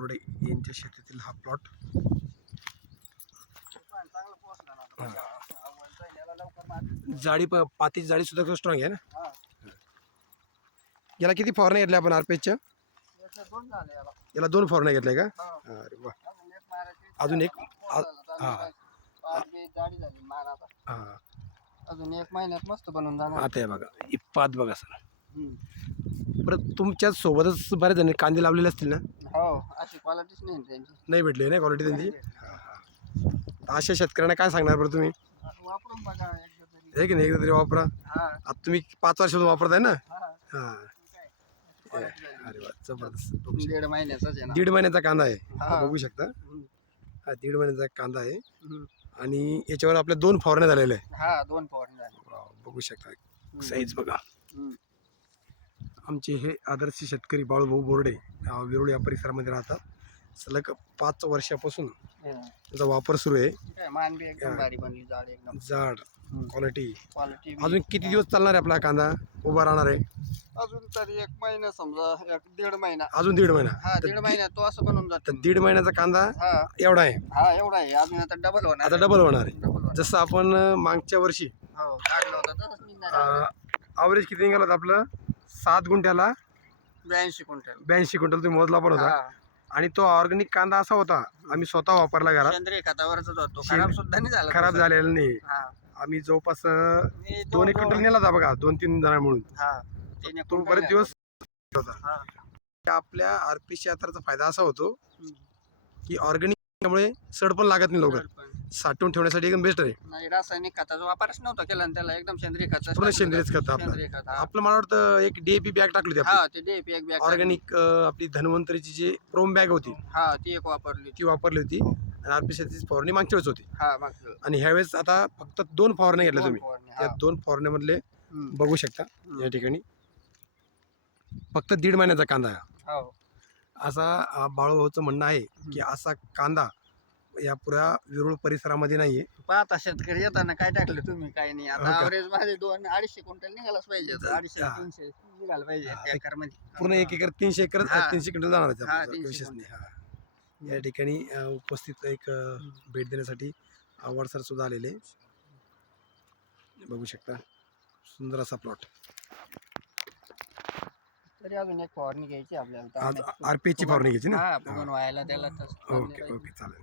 बोर्डे यांच्या शेतातील हा प्लॉट जाडी प पातीची जाडी सुद्धा स्ट्रॉंग आहे ना? याला किती फवारण्या घेतल्या आपण आरपीएचच्या याला दोन फवारण्या घेतल्या का? अरे वा. अजून एक? हा. अजून एक महिन्यात मस्त बनून जाणार आता बघा पात बघा सर. परत तुमच्या सोबतच बऱ्याच जणी कांदे लावलेले असतील ना? हो अशी क्वालिटीच नाही त्यांची. नाही भेटले ना क्वालिटी त्यांची? हा, हा. अशा शेतकऱ्यांना काय सांगणार बरं तुम्ही? असं वापरून बघा एकदा तरी. आहे की नाही एकदा तरी वापरा. हा. आता तुम्ही पाच वर्षातून वापरताय ना? हा. हा. अरे वा जबरदस्त. बघू शकता. दीड महिन्याचाच आहे ना? दीड महिन्याचा कांदा आहे. हा. हा, बघू शकता. हम्म. हा दीड महिन्याचा कांदा आहे. हम्म. आणि याच्यावर आपल्या दोन फवारण्या झालेल्या आहे हा दोन फवारणी झाली वाव, बघू शकता. साईज बघा. हम्म. आमचे हे आदर्श शेतकरी बाळूभाऊ बोर्डे विरुळ या परिसरामध्ये राहतात. सलग पाच वर्षापासून हा. त्याचा वापर सुरू आहे. एकदम हा. भारी बनली जाड एकदम. जाड क्वालिटी क्वालिटी अजून किती दिवस चालणार आहे आपला कांदा? उभा राहणार आहे. अजून तरी एक महिना समजा एक दीड महिना. अजून दीड महिना. हा दीड महिना तो असं बनून तर जातो दीड महिन्याचा कांदा हा. एवढा आहे. हा एवढा आहे. अजून आता डबल होणार आता डबल होणार आहे. जसं आपण मागच्या वर्षी हो काढलं होतं तसंच निघणार अवरेज किती निघाला आपलं? सात गुंठ्याला ब्याऐंशी क्विंटल ब्याऐंशी क्विंटल तुम्ही मोजला पण होता. आणि तो ऑर्गॅनिक कांदा असा होता आम्ही स्वतः वापरला घरात सेंद्रिय खतावरच होतो शेंद्रिय- खराब सुद्धा नाही झाला खराब तो. झालेला नाही हा आम्ही जवळपास अं, मी दोन एक क्विंटल नेला होता बघा दोन तीन जण मिळून हा तीन एक तो बरेच. दिवस होता हा. आपल्या आरपी क्षेत्राचा फायदा असा होतो. की ऑर्गॅनिक त्यामुळे सड पण लागत नाही लवकर. साठवून ठेवण्यासाठी एकदम बेस्ट आहे. नाही रासायनिक खताचा वापरच नव्हता केला आणि त्याला एकदम सेंद्रिय खत पूर्ण सेंद्रियच खत आपलं. सेंद्रिय खत हा. आपलं मला वाटतं एक डीएपी बॅग टाकली होती हा ते डीएपी एक बॅग ऑर्गॅनिक आपली धन्वंतरीची जी प्रोम बॅग होती. हा ती एक वापरली ती वापरली होती. आणि आरपी शेतीची फवारणी मागच्या वेळेस होती. हा. आणि ह्यावेळेस आता फक्त दोन फवारण्या घेतल्या तुम्ही. फवारणी, त्या हा. दोन फवारण्यामधले. बघू शकता. या ठिकाणी. फक्त दीड महिन्याचा कांदा. आहे हो. असा अ, बाळूभाऊचं म्हणणं आहे की असा कांदा या पुऱ्या विरुळ परिसरामध्ये नाहीये पाहता शेतकरी येताना काय टाकलं तुम्ही काय नाही हो आता का? ॲव्हरेजमध्ये दोन अडीचशे क्विंटल निघालाच पाहिजे. अडीचशे हा. तीनशे निघाला पाहिजे हा, पूर्ण एक एकर तीनशे एकर हा. तीनशे क्विंटल जाणार आहे हा, आपलं, विशेष. नाही हा. या ठिकाणी अ, उपस्थित एक अ, भेट देण्यासाठी आव्हाड सर सुद्धा आलेले बघू शकता सुंदर असा प्लॉट तरी अजून एक फवारणी घ्यायची आपल्याला आज तांबे. आर पी ची फवारणी घ्यायची ना हा फुगून व्हायला त्याला तसं ओके ओके चालेल